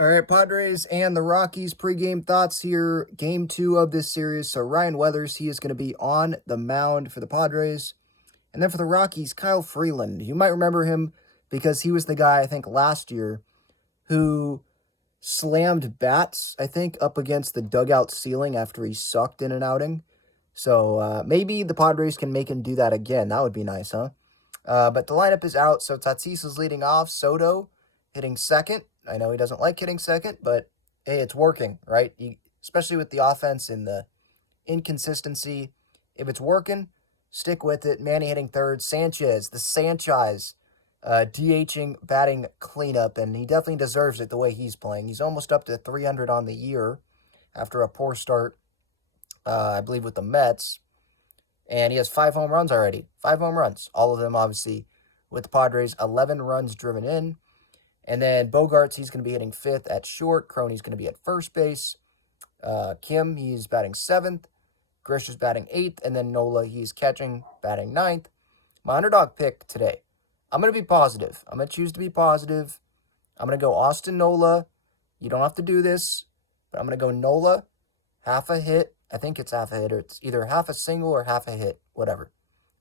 All right, Padres and the Rockies pregame thoughts here. Game 2 of this series. So Ryan Weathers, he is going to be on the mound for the Padres. And then for the Rockies, Kyle Freeland. You might remember him because he was the guy, I think, last year who slammed bats, I think, up against the dugout ceiling after he sucked in an outing. So maybe the Padres can make him do that again. That would be nice, huh? But the lineup is out, so Tatis is leading off. Soto hitting second. I know he doesn't like hitting second, but hey, it's working, right? Especially with the offense and the inconsistency. If it's working, stick with it. Manny hitting third. Sanchez, the Sanchez, DHing, batting cleanup, and he definitely deserves it the way he's playing. He's almost up to 300 on the year after a poor start, I believe, with the Mets. And he has 5 home runs already. 5 home runs. All of them, obviously, with the Padres. 11 runs driven in. And then Bogarts, he's going to be hitting 5th at short. Crony's going to be at first base. Kim, he's batting 7th. Grish's batting 8th. And then Nola, he's catching, batting 9th. My underdog pick today. I'm going to be positive. I'm going to choose to be positive. I'm going to go Austin Nola. You don't have to do this, but I'm going to go Nola, half a hit. I think it's half a hit, or it's either half a single or half a hit, whatever.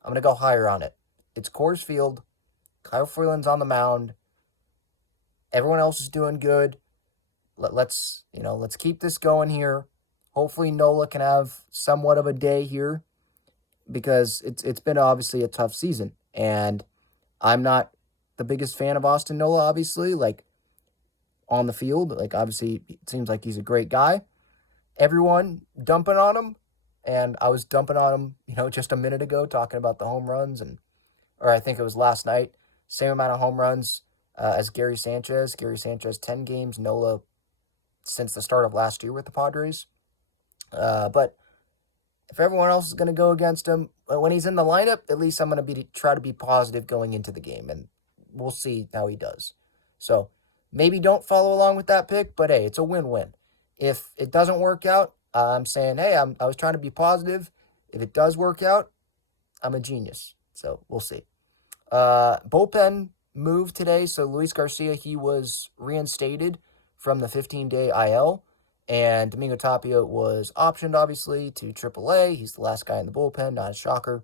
I'm going to go higher on it. It's Coors Field. Kyle Freeland's on the mound. Everyone else is doing good. Let's keep this going here. Hopefully Nola can have somewhat of a day here because it's been obviously a tough season. And I'm not the biggest fan of Austin Nola, obviously, like on the field. Like, obviously, it seems like he's a great guy. Everyone dumping on him, and I was dumping on him, just a minute ago, talking about the home runs, or I think it was last night, same amount of home runs as Gary Sanchez. Gary Sanchez, 10 games, Nola since the start of last year with the Padres. But if everyone else is going to go against him, when he's in the lineup, at least I'm going to try to be positive going into the game, and we'll see how he does. So maybe don't follow along with that pick, but hey, it's a win-win. If it doesn't work out, I'm saying, hey, I was trying to be positive. If it does work out, I'm a genius. So we'll see. Bullpen move today. So Luis Garcia, he was reinstated from the 15-day IL. And Domingo Tapia was optioned, obviously, to Triple-A. He's the last guy in the bullpen, not a shocker.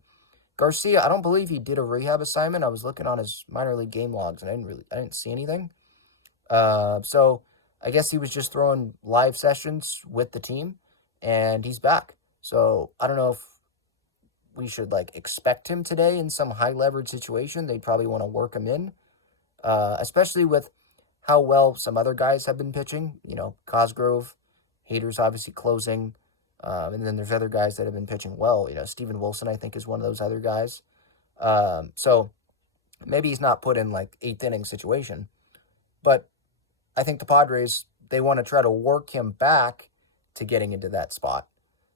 Garcia, I don't believe he did a rehab assignment. I was looking on his minor league game logs, and I didn't see anything. So I guess he was just throwing live sessions with the team, and he's back. So I don't know if we should expect him today in some high leverage situation. They'd probably want to work him in, especially with how well some other guys have been pitching. Cosgrove, Hader's obviously closing, and then there's other guys that have been pitching well. Steven Wilson, I think, is one of those other guys. So maybe he's not put in 8th inning situation, but I think the Padres, they want to try to work him back to getting into that spot.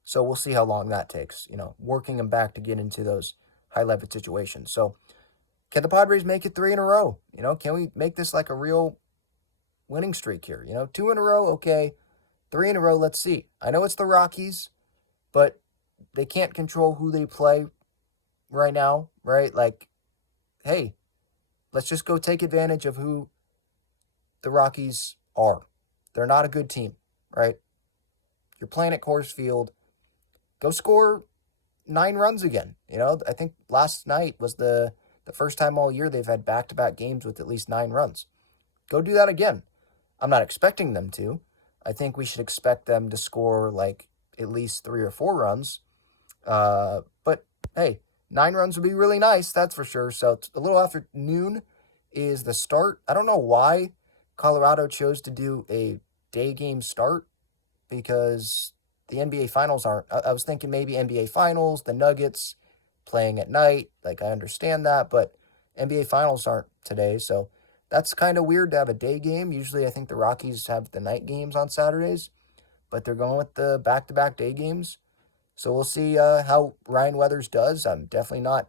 So we'll see how long that takes, working him back to get into those high-leverage situations. So can the Padres make it 3 in a row? Can we make this a real winning streak here? 2 in a row, okay. 3 in a row, let's see. I know it's the Rockies, but they can't control who they play right now, right? Hey, let's just go take advantage of who the Rockies are. They're not a good team, right? You're playing at Coors Field. Go score 9 runs again. I think last night was the first time all year they've had back-to-back games with at least 9 runs. Go do that again. I'm not expecting them to. I think we should expect them to score at least 3 or 4 runs. But hey, 9 runs would be really nice, that's for sure. So it's a little after noon is the start. I don't know why Colorado chose to do a day game start because the NBA Finals aren't. I was thinking maybe NBA Finals, the Nuggets playing at night. I understand that, but NBA Finals aren't today, so that's kind of weird to have a day game. Usually I think the Rockies have the night games on Saturdays, but they're going with the back-to-back day games. So we'll see how Ryan Weathers does. I'm definitely not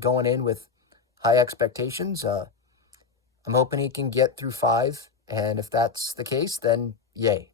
going in with high expectations. I'm hoping he can get through 5, and if that's the case, then yay.